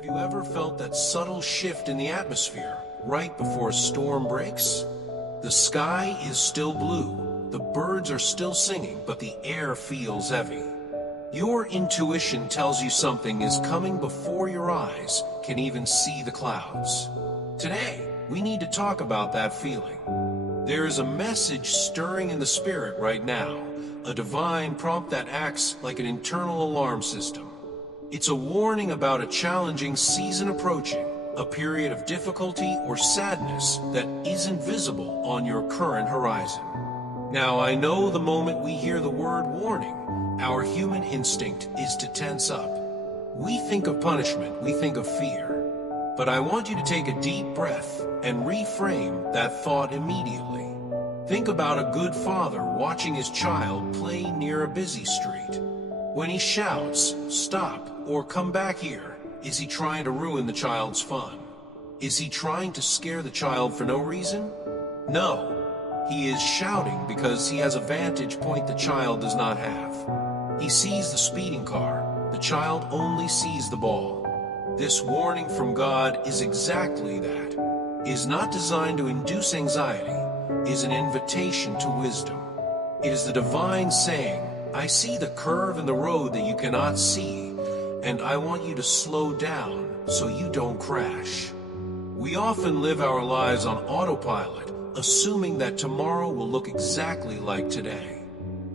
Have you ever felt that subtle shift in the atmosphere right before a storm breaks? The sky is still blue, the birds are still singing, but the air feels heavy. Your intuition tells you something is coming before your eyes can even see the clouds. Today, we need to talk about that feeling. There is a message stirring in the spirit right now, a divine prompt that acts like an internal alarm system. It's a warning about a challenging season approaching, a period of difficulty or sadness that isn't visible on your current horizon. Now, I know the moment we hear the word warning, our human instinct is to tense up. We think of punishment, we think of fear. But I want you to take a deep breath and reframe that thought immediately. Think about a good father watching his child play near a busy street. When he shouts, "Stop," or "Come back here," is he trying to ruin the child's fun? Is he trying to scare the child for no reason? No. He is shouting because he has a vantage point the child does not have. He sees the speeding car, the child only sees the ball. This warning from God is exactly that. It is not designed to induce anxiety, it is an invitation to wisdom. It is the divine saying, "I see the curve in the road that you cannot see, and I want you to slow down so you don't crash." We often live our lives on autopilot, assuming that tomorrow will look exactly like today.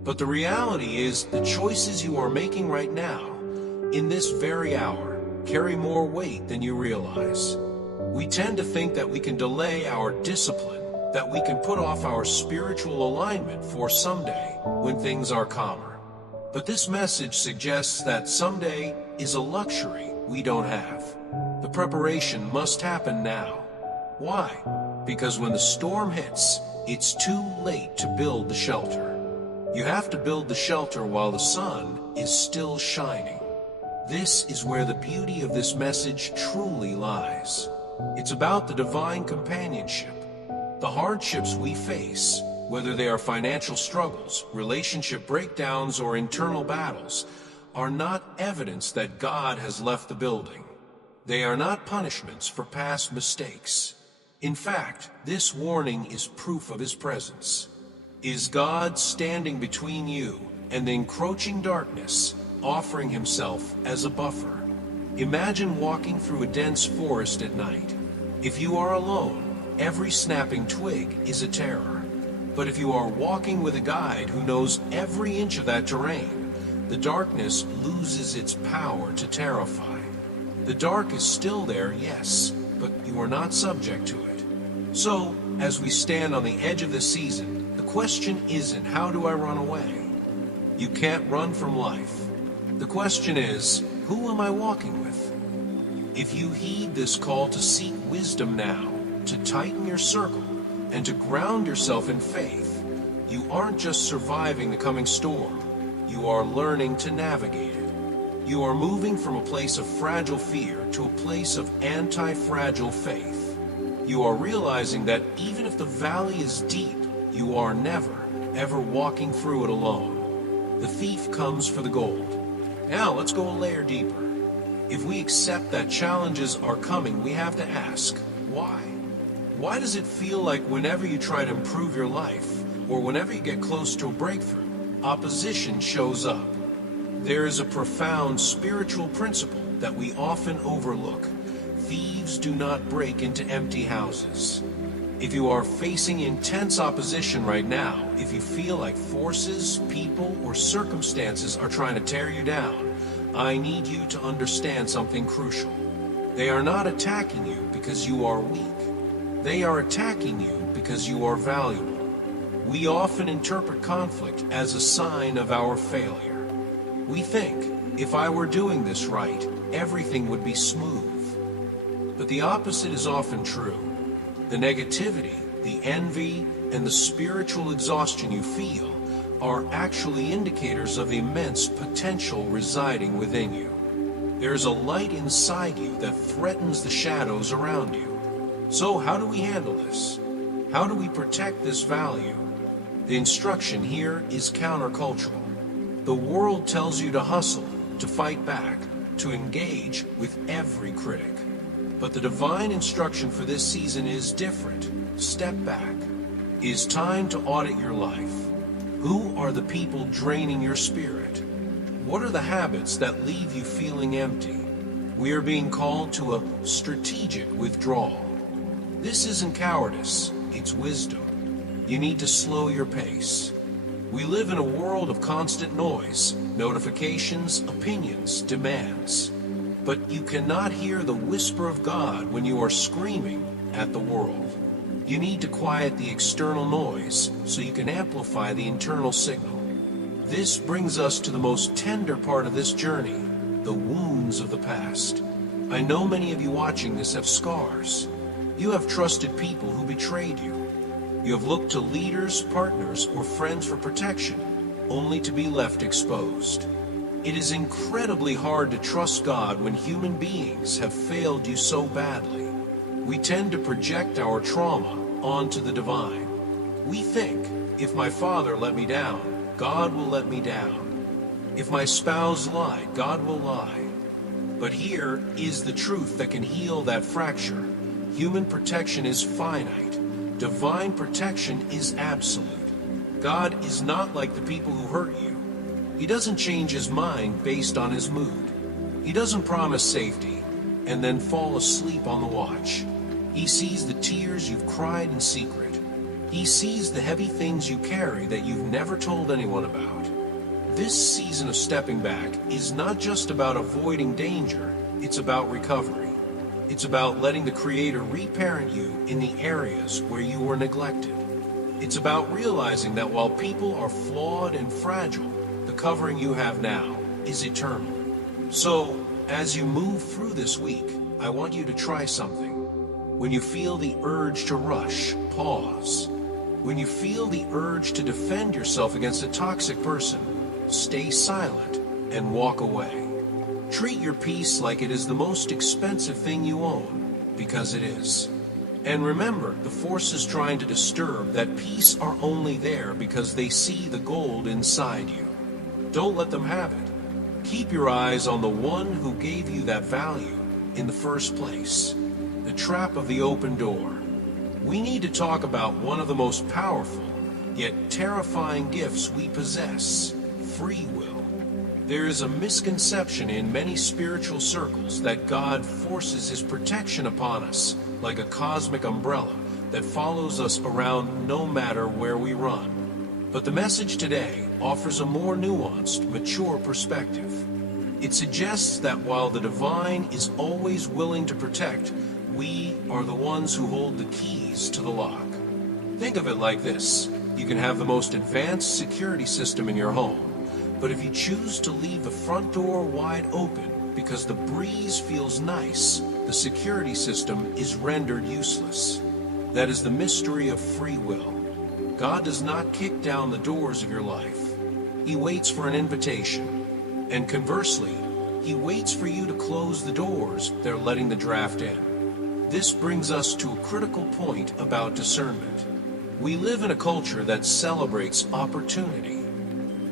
But the reality is, the choices you are making right now, in this very hour, carry more weight than you realize. We tend to think that we can delay our discipline, that we can put off our spiritual alignment for someday when things are calmer. But this message suggests that someday is a luxury we don't have. The preparation must happen now. Why? Because when the storm hits, it's too late to build the shelter. You have to build the shelter while the sun is still shining. This is where the beauty of this message truly lies. It's about the divine companionship. The hardships we face, whether they are financial struggles, relationship breakdowns, or internal battles, are not evidence that God has left the building. They are not punishments for past mistakes. In fact, this warning is proof of His presence. Is God standing between you and the encroaching darkness, offering Himself as a buffer? Imagine walking through a dense forest at night. If you are alone, every snapping twig is a terror. But if you are walking with a guide who knows every inch of that terrain, the darkness loses its power to terrify. The dark is still there, yes, but you are not subject to it. So, as we stand on the edge of the season, the question isn't, how do I run away? You can't run from life. The question is, who am I walking with? If you heed this call to seek wisdom now, to tighten your circle, and to ground yourself in faith, you aren't just surviving the coming storm, you are learning to navigate it. You are moving from a place of fragile fear to a place of anti-fragile faith. You are realizing that even if the valley is deep, you are never, ever walking through it alone. The thief comes for the gold. Now let's go a layer deeper. If we accept that challenges are coming, we have to ask, why? Why does it feel like whenever you try to improve your life, or whenever you get close to a breakthrough, opposition shows up? There is a profound spiritual principle that we often overlook. Thieves do not break into empty houses. If you are facing intense opposition right now, if you feel like forces, people, or circumstances are trying to tear you down, I need you to understand something crucial. They are not attacking you because you are weak. They are attacking you because you are valuable. We often interpret conflict as a sign of our failure. We think, if I were doing this right, everything would be smooth. But the opposite is often true. The negativity, the envy, and the spiritual exhaustion you feel are actually indicators of immense potential residing within you. There is a light inside you that threatens the shadows around you. So how do we handle this? How do we protect this value? The instruction here is countercultural. The world tells you to hustle, to fight back, to engage with every critic. But the divine instruction for this season is different. Step back. It is time to audit your life. Who are the people draining your spirit? What are the habits that leave you feeling empty? We are being called to a strategic withdrawal. This isn't cowardice, it's wisdom. You need to slow your pace. We live in a world of constant noise, notifications, opinions, demands. But you cannot hear the whisper of God when you are screaming at the world. You need to quiet the external noise so you can amplify the internal signal. This brings us to the most tender part of this journey, the wounds of the past. I know many of you watching this have scars. You have trusted people who betrayed you. You have looked to leaders, partners, or friends for protection, only to be left exposed. It is incredibly hard to trust God when human beings have failed you so badly. We tend to project our trauma onto the divine. We think, if my father let me down, God will let me down. If my spouse lied, God will lie. But here is the truth that can heal that fracture. Human protection is finite. Divine protection is absolute. God is not like the people who hurt you. He doesn't change his mind based on his mood. He doesn't promise safety and then fall asleep on the watch. He sees the tears you've cried in secret. He sees the heavy things you carry that you've never told anyone about. This season of stepping back is not just about avoiding danger, it's about recovery. It's about letting the Creator reparent you in the areas where you were neglected. It's about realizing that while people are flawed and fragile, the covering you have now is eternal. So, as you move through this week, I want you to try something. When you feel the urge to rush, pause. When you feel the urge to defend yourself against a toxic person, stay silent and walk away. Treat your peace like it is the most expensive thing you own, because it is. And remember, the forces trying to disturb that peace are only there because they see the gold inside you. Don't let them have it. Keep your eyes on the one who gave you that value in the first place. The trap of the open door. We need to talk about one of the most powerful, yet terrifying gifts we possess, free will. There is a misconception in many spiritual circles that God forces his protection upon us like a cosmic umbrella that follows us around no matter where we run. But the message today offers a more nuanced, mature perspective. It suggests that while the divine is always willing to protect, we are the ones who hold the keys to the lock. Think of it like this. You can have the most advanced security system in your home, but if you choose to leave the front door wide open because the breeze feels nice, the security system is rendered useless. That is the mystery of free will. God does not kick down the doors of your life. He waits for an invitation. And conversely, he waits for you to close the doors they're letting the draft in. This brings us to a critical point about discernment. We live in a culture that celebrates opportunity.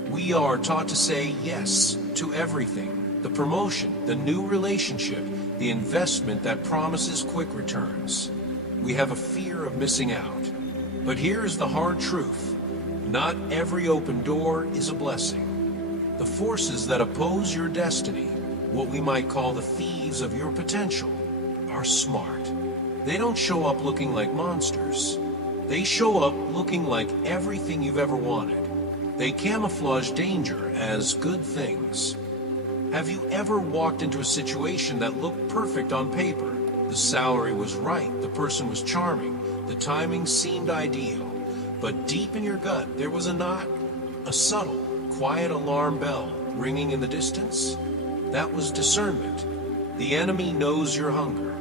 We are taught to say yes to everything. The promotion, the new relationship, the investment that promises quick returns. We have a fear of missing out. But here's the hard truth. Not every open door is a blessing. The forces that oppose your destiny, what we might call the thieves of your potential, are smart. They don't show up looking like monsters. They show up looking like everything you've ever wanted. They camouflage danger as good things. Have you ever walked into a situation that looked perfect on paper? The salary was right, the person was charming, the timing seemed ideal. But deep in your gut, there was a knock, a subtle, quiet alarm bell ringing in the distance. That was discernment. The enemy knows your hunger.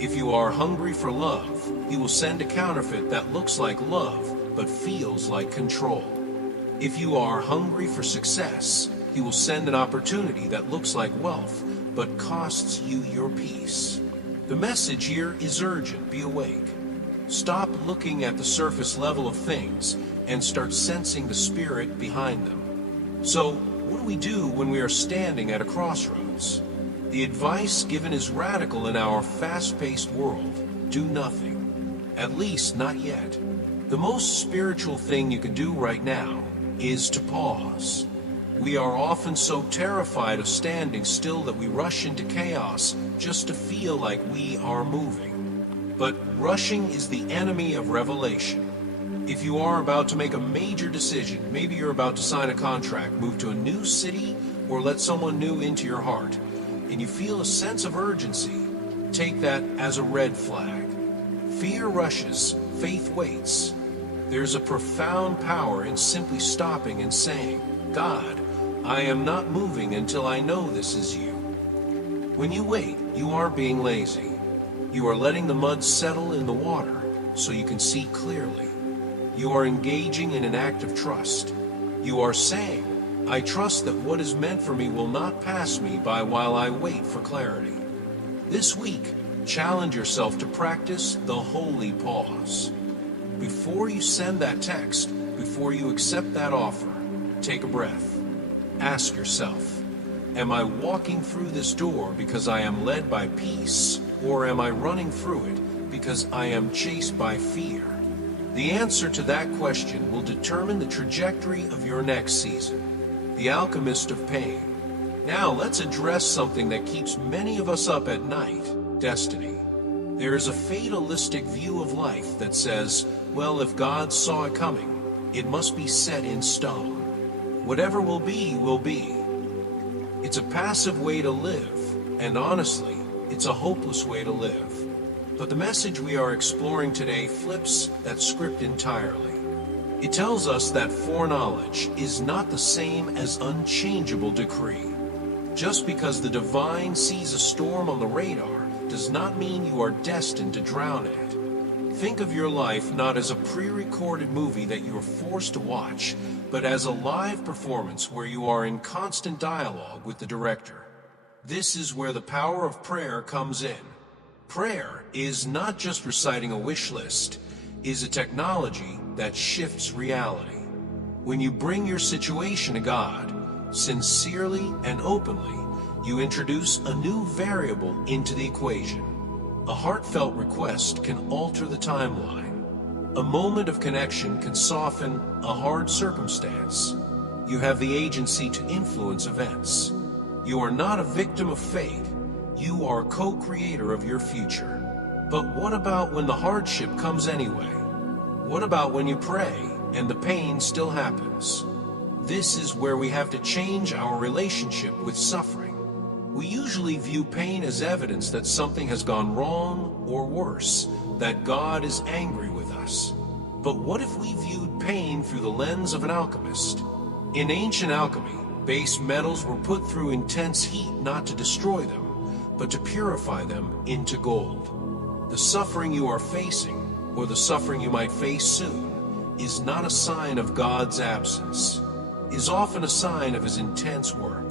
If you are hungry for love, he will send a counterfeit that looks like love but feels like control. If you are hungry for success, he will send an opportunity that looks like wealth but costs you your peace. The message here is urgent. Be awake. Stop looking at the surface level of things and start sensing the spirit behind them. So, what do we do when we are standing at a crossroads? The advice given is radical in our fast-paced world. Do nothing. At least not yet. The most spiritual thing you can do right now is to pause. We are often so terrified of standing still that we rush into chaos just to feel like we are moving. But rushing is the enemy of revelation. If you are about to make a major decision, maybe you're about to sign a contract, move to a new city, or let someone new into your heart, and you feel a sense of urgency, take that as a red flag. Fear rushes, faith waits. There's a profound power in simply stopping and saying, God, I am not moving until I know this is you. When you wait, you aren't being lazy. You are letting the mud settle in the water so you can see clearly. You are engaging in an act of trust. You are saying, I trust that what is meant for me will not pass me by while I wait for clarity. This week, challenge yourself to practice the holy pause. Before you send that text, before you accept that offer, take a breath. Ask yourself, am I walking through this door because I am led by peace, or am I running through it because I am chased by fear? The answer to that question will determine the trajectory of your next season. The alchemist of pain. Now let's address something that keeps many of us up at night, destiny. There is a fatalistic view of life that says, well, if God saw it coming, it must be set in stone. Whatever will be, will be. It's a passive way to live, and honestly, it's a hopeless way to live. But the message we are exploring today flips that script entirely. It tells us that foreknowledge is not the same as unchangeable decree. Just because the divine sees a storm on the radar does not mean you are destined to drown in it. Think of your life not as a pre-recorded movie that you are forced to watch, but as a live performance where you are in constant dialogue with the director. This is where the power of prayer comes in. Prayer is not just reciting a wish list, it is a technology that shifts reality. When you bring your situation to God, sincerely and openly, you introduce a new variable into the equation. A heartfelt request can alter the timeline. A moment of connection can soften a hard circumstance. You have the agency to influence events. You are not a victim of fate. You are co-creator of your future. But what about when the hardship comes anyway? What about when you pray and the pain still happens? This is where we have to change our relationship with suffering. We usually view pain as evidence that something has gone wrong, or worse, that God is angry with us. But what if we viewed pain through the lens of an alchemist? In ancient alchemy, base metals were put through intense heat not to destroy them, but to purify them into gold. The suffering you are facing, or the suffering you might face soon, is not a sign of God's absence. It is often a sign of His intense work.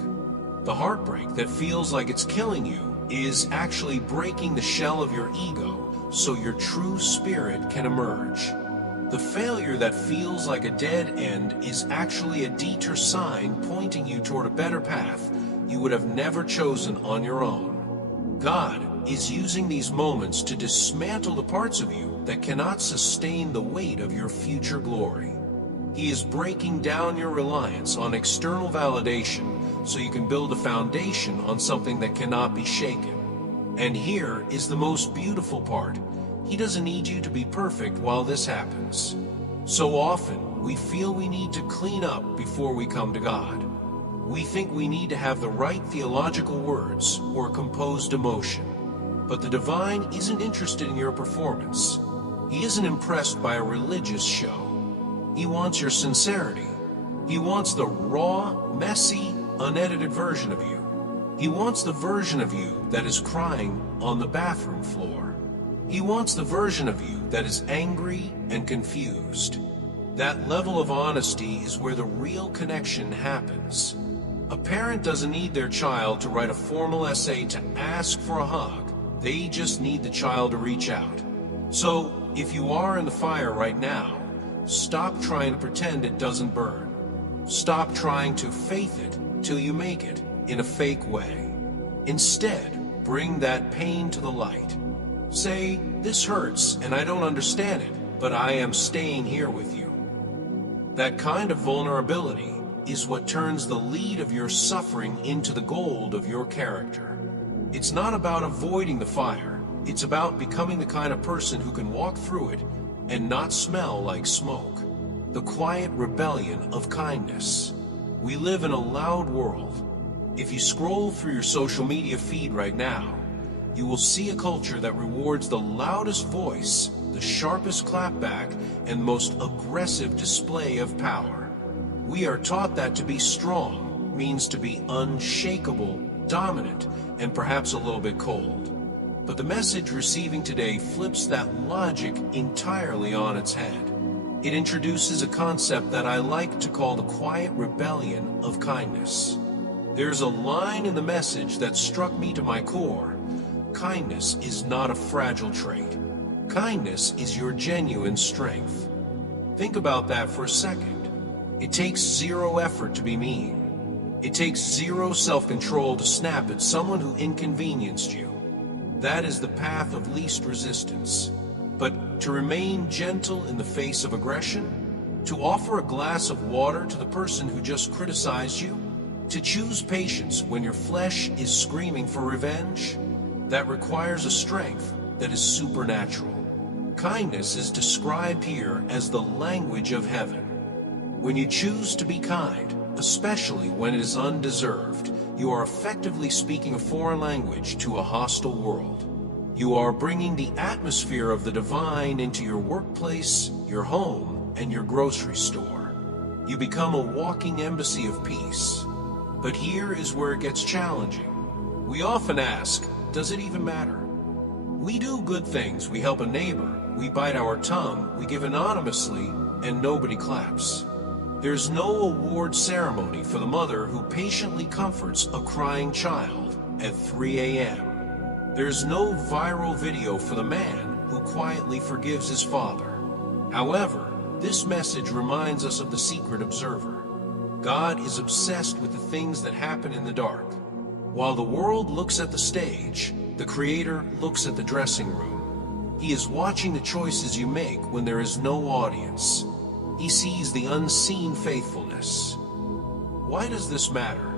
The heartbreak that feels like it's killing you is actually breaking the shell of your ego so your true spirit can emerge. The failure that feels like a dead end is actually a detour sign pointing you toward a better path you would have never chosen on your own. God is using these moments to dismantle the parts of you that cannot sustain the weight of your future glory. He is breaking down your reliance on external validation so you can build a foundation on something that cannot be shaken. And here is the most beautiful part. He doesn't need you to be perfect while this happens. So often, we feel we need to clean up before we come to God. We think we need to have the right theological words or composed emotion. But the divine isn't interested in your performance. He isn't impressed by a religious show. He wants your sincerity. He wants the raw, messy, unedited version of you. He wants the version of you that is crying on the bathroom floor. He wants the version of you that is angry and confused. That level of honesty is where the real connection happens. A parent doesn't need their child to write a formal essay to ask for a hug. They just need the child to reach out. So, if you are in the fire right now, stop trying to pretend it doesn't burn. Stop trying to faith it till you make it in a fake way. Instead, bring that pain to the light. Say, "This hurts and I don't understand it, but I am staying here with you." That kind of vulnerability is what turns the lead of your suffering into the gold of your character. It's not about avoiding the fire. It's about becoming the kind of person who can walk through it and not smell like smoke. The quiet rebellion of kindness. We live in a loud world. If you scroll through your social media feed right now, you will see a culture that rewards the loudest voice, the sharpest clapback, and most aggressive display of power. We are taught that to be strong means to be unshakable, dominant, and perhaps a little bit cold. But the message receiving today flips that logic entirely on its head. It introduces a concept that I like to call the quiet rebellion of kindness. There's a line in the message that struck me to my core. Kindness is not a fragile trait. Kindness is your genuine strength. Think about that for a second. It takes zero effort to be mean. It takes zero self-control to snap at someone who inconvenienced you. That is the path of least resistance. But to remain gentle in the face of aggression, to offer a glass of water to the person who just criticized you, to choose patience when your flesh is screaming for revenge, that requires a strength that is supernatural. Kindness is described here as the language of heaven. When you choose to be kind, especially when it is undeserved, you are effectively speaking a foreign language to a hostile world. You are bringing the atmosphere of the divine into your workplace, your home, and your grocery store. You become a walking embassy of peace. But here is where it gets challenging. We often ask, does it even matter? We do good things, we help a neighbor, we bite our tongue, we give anonymously, and nobody claps. There's no award ceremony for the mother who patiently comforts a crying child at 3 a.m. There's no viral video for the man who quietly forgives his father. However, this message reminds us of the secret observer. God is obsessed with the things that happen in the dark. While the world looks at the stage, the Creator looks at the dressing room. He is watching the choices you make when there is no audience. He sees the unseen faithfulness. Why does this matter?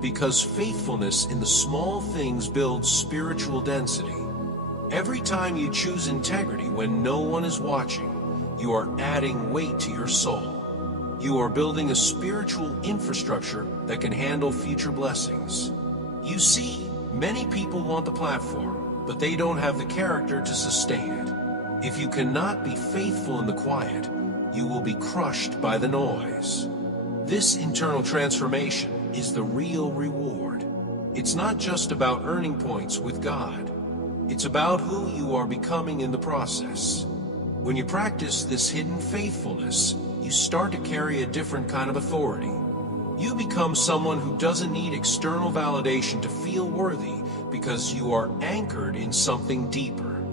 Because faithfulness in the small things builds spiritual density. Every time you choose integrity when no one is watching, you are adding weight to your soul. You are building a spiritual infrastructure that can handle future blessings. You see, many people want the platform, but they don't have the character to sustain it. If you cannot be faithful in the quiet, you will be crushed by the noise. This internal transformation is the real reward. It's not just about earning points with God. It's about who you are becoming in the process. When you practice this hidden faithfulness, you start to carry a different kind of authority. You become someone who doesn't need external validation to feel worthy because you are anchored in something deeper.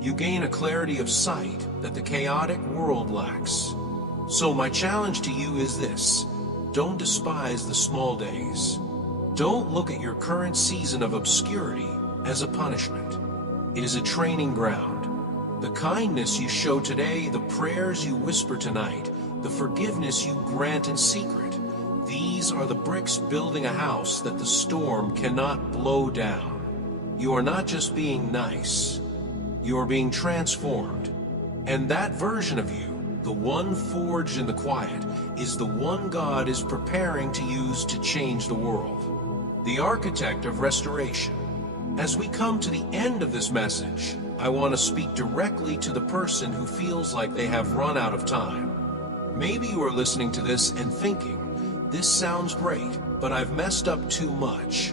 You gain a clarity of sight that the chaotic world lacks. So my challenge to you is this: don't despise the small days. Don't look at your current season of obscurity as a punishment. It is a training ground. The kindness you show today, the prayers you whisper tonight, the forgiveness you grant in secret, these are the bricks building a house that the storm cannot blow down. You are not just being nice. You are being transformed. And that version of you, the one forged in the quiet, is the one God is preparing to use to change the world. The architect of restoration. As we come to the end of this message, I want to speak directly to the person who feels like they have run out of time. Maybe you are listening to this and thinking, this sounds great, but I've messed up too much.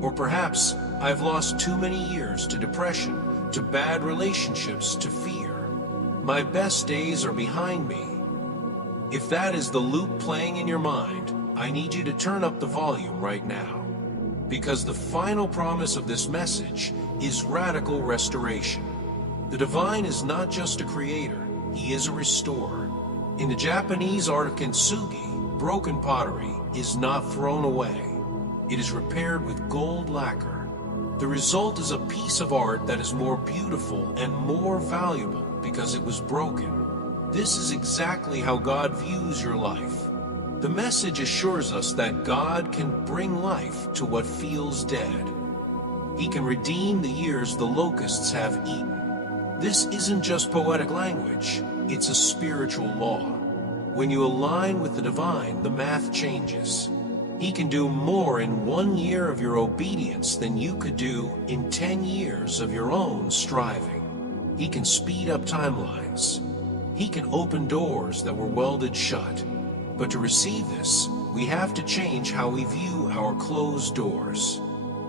Or perhaps I've lost too many years to depression, to bad relationships, to fear. My best days are behind me. If that is the loop playing in your mind, I need you to turn up the volume right now. Because the final promise of this message is radical restoration. The divine is not just a creator, he is a restorer. In the Japanese art of kintsugi, broken pottery is not thrown away. It is repaired with gold lacquer, The result is a piece of art that is more beautiful and more valuable because it was broken. This is exactly how God views your life. The message assures us that God can bring life to what feels dead. He can redeem the years the locusts have eaten. This isn't just poetic language, it's a spiritual law. When you align with the divine, the math changes. He can do more in 1 year of your obedience than you could do in 10 years of your own striving. He can speed up timelines. He can open doors that were welded shut. But to receive this, we have to change how we view our closed doors.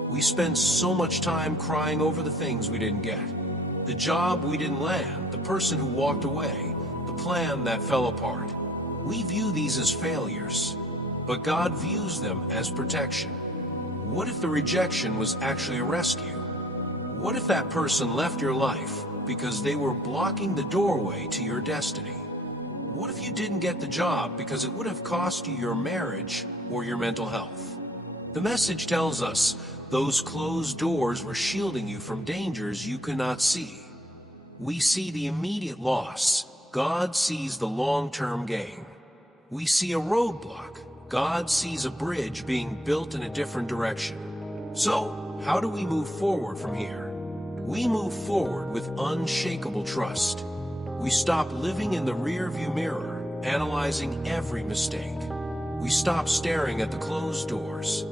We spend so much time crying over the things we didn't get. The job we didn't land, the person who walked away, the plan that fell apart. We view these as failures, but God views them as protection. What if the rejection was actually a rescue? What if that person left your life because they were blocking the doorway to your destiny? What if you didn't get the job because it would have cost you your marriage or your mental health? The message tells us those closed doors were shielding you from dangers you could not see. We see the immediate loss. God sees the long-term gain. We see a roadblock. God sees a bridge being built in a different direction. So, how do we move forward from here? We move forward with unshakable trust. We stop living in the rearview mirror, analyzing every mistake. We stop staring at the closed doors.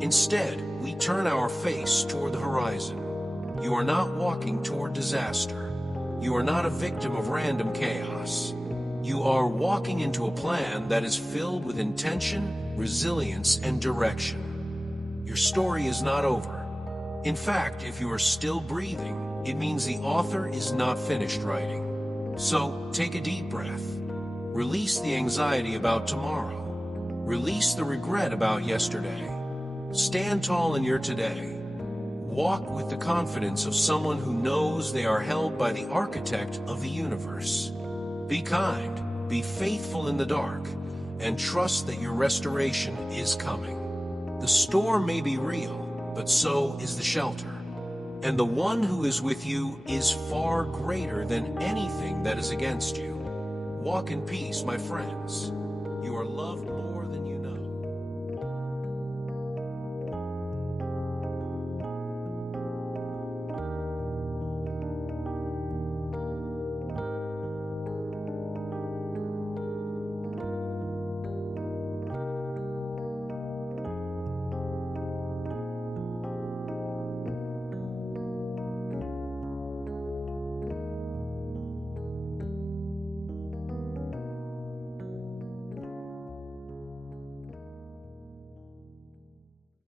Instead, we turn our face toward the horizon. You are not walking toward disaster. You are not a victim of random chaos. You are walking into a plan that is filled with intention, resilience, and direction. Your story is not over. In fact, if you are still breathing, it means the author is not finished writing. So, take a deep breath. Release the anxiety about tomorrow. Release the regret about yesterday. Stand tall in your today. Walk with the confidence of someone who knows they are held by the architect of the universe. Be kind, be faithful in the dark, and trust that your restoration is coming. The storm may be real, but so is the shelter. And the one who is with you is far greater than anything that is against you. Walk in peace, my friends. You are loved.